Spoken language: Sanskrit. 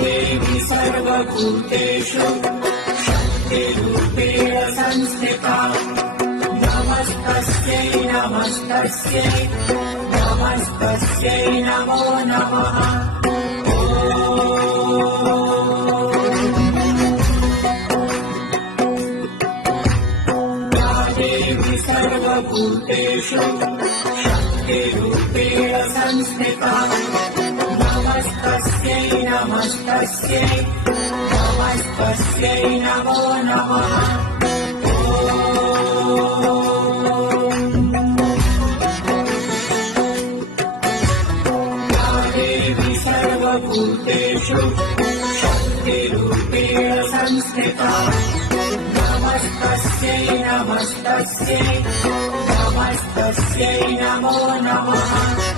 देवी सर्वभूतेषु शक्तिरूपेण संस्थिता नमस्तस्यै नमस्तस्यै नमस्तस्यै नमो नमः। देवी सर्वभूतेषु शक्तिरूपेण संस्थिता नमस्तस्यै नमस्तस्यै नमस्तस्यै नमो नमः। देवी सर्वभूतेषु शक्तिरूपेण संस्थिता नमस्तस्यै नमस्तस्यै नमस्तस्यै नमो नमः।